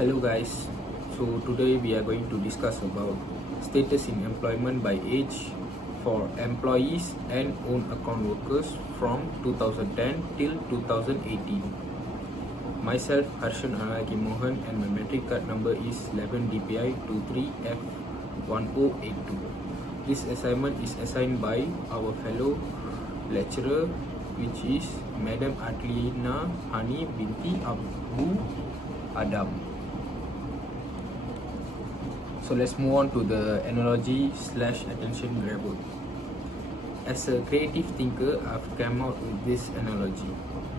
Hello guys, so today we are going to discuss about status in employment by age for employees and own account workers from 2010 till 2018. Myself Harshan Anaki Mohan and my metric card number is 11DPI23F1082. This assignment is assigned by our fellow lecturer, which is Madam Atlina Hani binti Abu Adam. So let's move on to the analogy / attention grabber. As a creative thinker, I've come out with this analogy,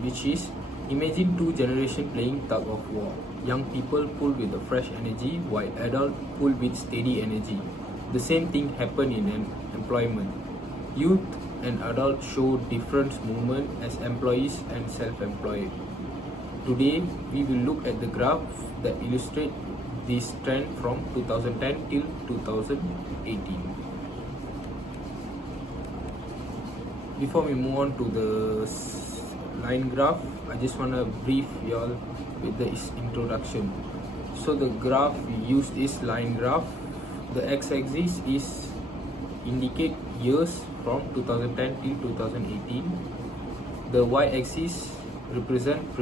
which is imagine two generations playing tug of war. Young people pull with a fresh energy while adults pull with steady energy. The same thing happen in an employment. Youth and adults show different movement as employees and self-employed. Today, we will look at the graph that illustrate this trend from 2010 till 2018. Before we move on to the line graph, I just want to brief you all with this introduction. So the graph we used is line graph. The x-axis is indicate years from 2010 till 2018. The y-axis represent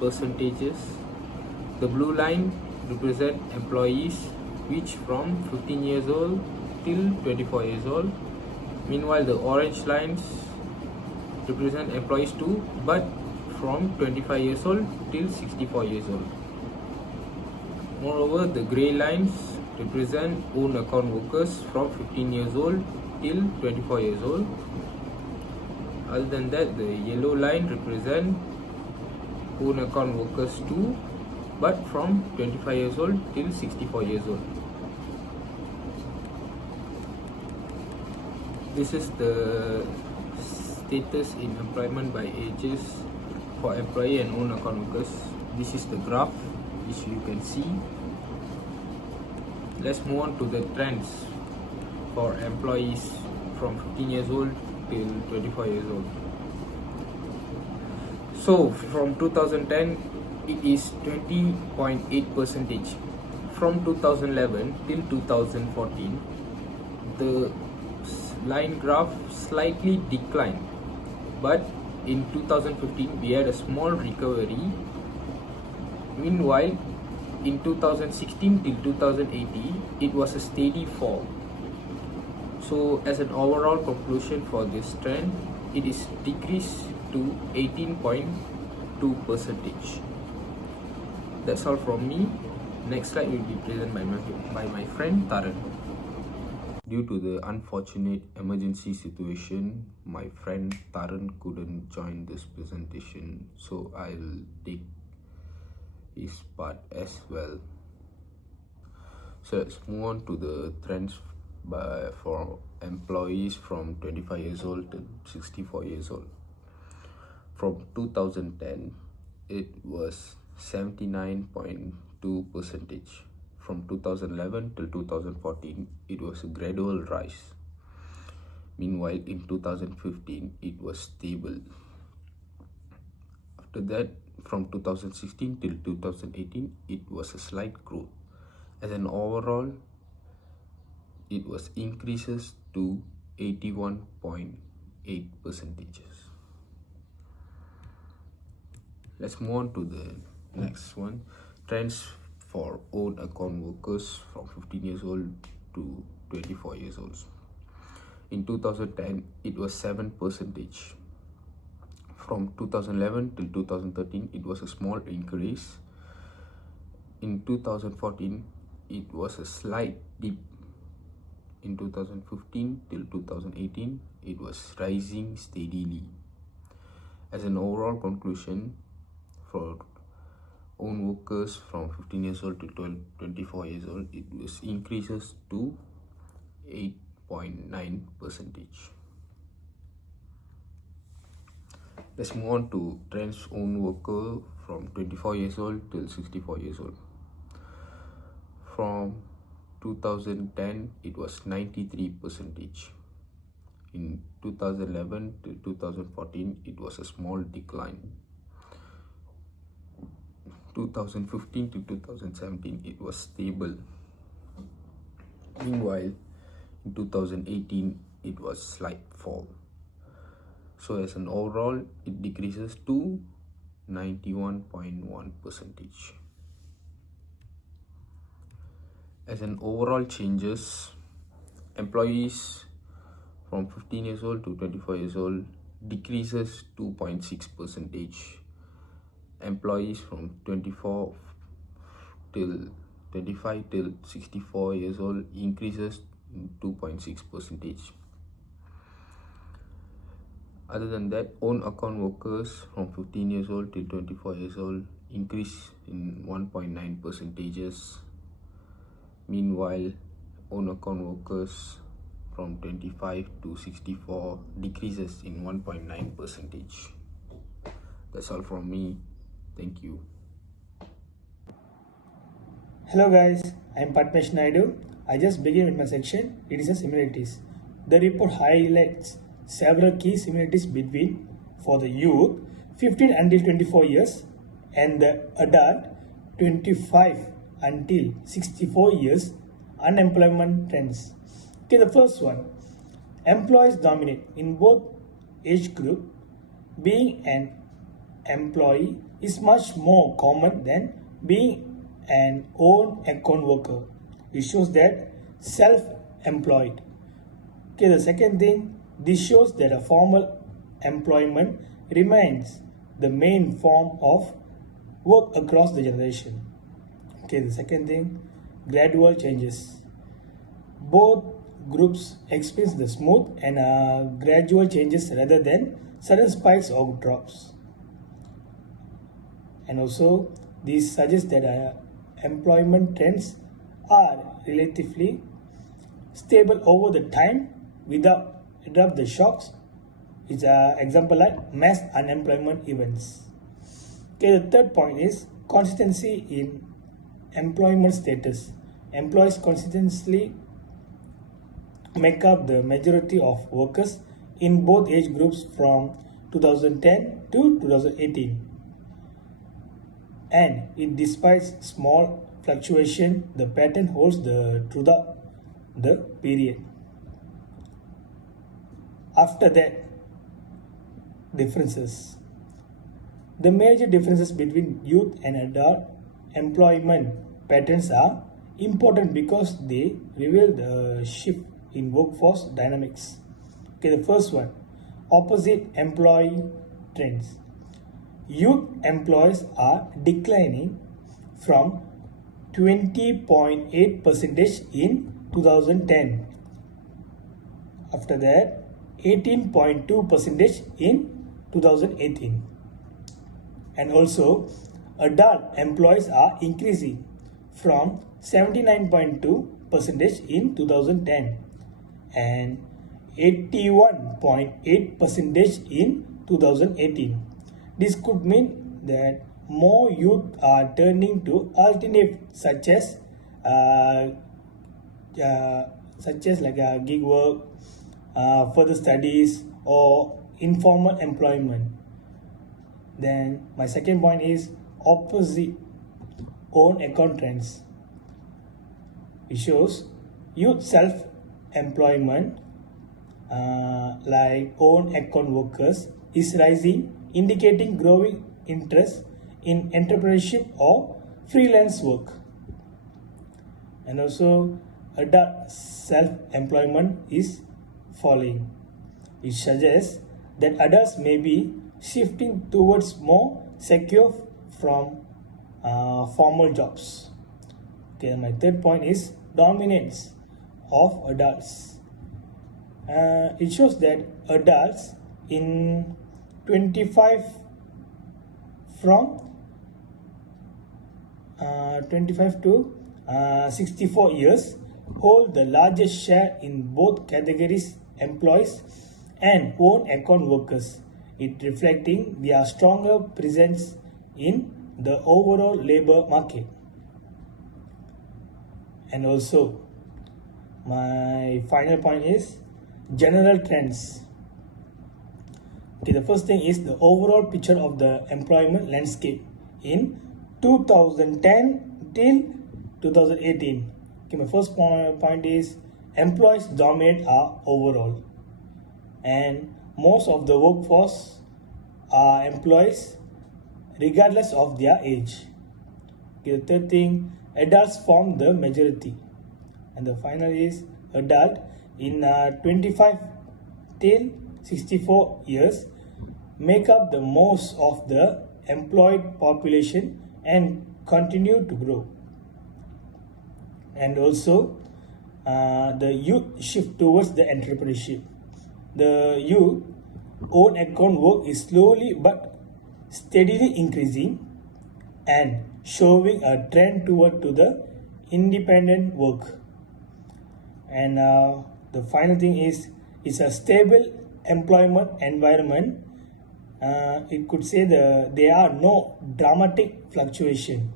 percentages. The blue line represent employees which from 15 years old till 24 years old. Meanwhile, the orange lines represent employees too, but from 25 years old till 64 years old. Moreover, the grey lines represent own account workers from 15 years old till 24 years old. Other than that, the yellow line represent own account workers too, but from 25 years old till 64 years old. This is the status in employment by ages for employee and own account workers. This is the graph which you can see. Let's move on to the trends for employees from 15 years old till 24 years old. So from 2010, it is 20.8%. From 2011 till 2014, the line graph slightly declined, but in 2015 we had a small recovery. Meanwhile, in 2016 till 2018, it was a steady fall. So as an overall conclusion for this trend, it is decreased to 18.2%. That's all from me. Next slide will be presented by my friend Taran. Due to the unfortunate emergency situation, my friend Taran couldn't join this presentation, so I'll take his part as well. So let's move on to the trends for employees from 25 years old to 64 years old. From 2010, it was 79.2%. From 2011 till 2014, it was a gradual rise. Meanwhile, in 2015, it was stable. After that, from 2016 till 2018, it was a slight growth. As an overall, it was increases to 81.8%. Let's move on to the next one. Trends for own account workers from 15 years old to 24 years old. In 2010, it was 7%. From 2011 till 2013, it was a small increase. In 2014, it was a slight dip. In 2015 till 2018, it was rising steadily. As an overall conclusion, for own workers from 15 years old to 24 years old, it was increases to 8.9%. Let's move on to trends own worker from 24 years old till 64 years old. From 2010, it was 93%. In 2011 to 2014, it was a small decline. 2015 to 2017 it was stable. Meanwhile, in 2018 it was slight fall. So as an overall, it decreases to 91.1%. As an overall changes, employees from 15 years old to 24 years old decreases 2.6%. Employees from 25 till 64 years old increases 2.6%. Other than that, own account workers from 15 years old till 24 years old increase in 1.9%. Meanwhile, own account workers from 25 to 64 decreases in 1.9%. That's all from me. Thank you. Hello guys, I am Patmesh Naidu. I just begin with my section. It is a similarities. The report highlights several key similarities between for the youth 15 until 24 years and the adult 25 until 64 years unemployment trends. Okay, the first one, employees dominate in both age group. Being an employee is much more common than being an own account worker. It shows that self-employed. Okay, the second thing, this shows that a formal employment remains the main form of work across the generation. Okay, the second thing, gradual changes. Both groups experience the smooth and gradual changes rather than sudden spikes or drops. And also, this suggests that employment trends are relatively stable over the time without the shocks. It's an example like mass unemployment events. Okay, the third point is consistency in employment status. Employees consistently make up the majority of workers in both age groups from 2010 to 2018. And it despite small fluctuation, the pattern holds throughout the period. After that, differences. The major differences between youth and adult employment patterns are important because they reveal the shift in workforce dynamics. Okay, the first one, opposite employee trends. Youth employees are declining from 20.8% in 2010. After that, 18.2% in 2018. And also, adult employees are increasing from 79.2% in 2010 and 81.8% in 2018. This could mean that more youth are turning to alternatives such as gig work, further studies, or informal employment. Then my second point is opposite own account trends. It shows youth self-employment like own account workers is rising, indicating growing interest in entrepreneurship or freelance work. And also adult self-employment is falling. It suggests that adults may be shifting towards more secure from formal jobs. Okay, my third point is dominance of adults. It shows that adults in 25 to 64 years hold the largest share in both categories, employees and own account workers. It reflecting their stronger presence in the overall labor market. And also, my final point is general trends. Okay, the first thing is the overall picture of the employment landscape in 2010 till 2018. Okay, my first point is employees dominate our overall, and most of the workforce are employees regardless of their age. Okay, the third thing, adults form the majority, and the final is adult in 25 till 64 years make up the most of the employed population and continue to grow. And also the youth shift towards the entrepreneurship. The youth own account work is slowly but steadily increasing and showing a trend toward to the independent work. And the final thing is it's a stable employment environment. It could say there are no dramatic fluctuation.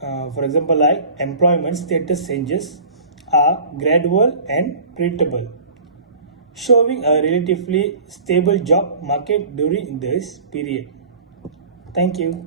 For example, like employment status changes are gradual and predictable, showing a relatively stable job market during this period. Thank you.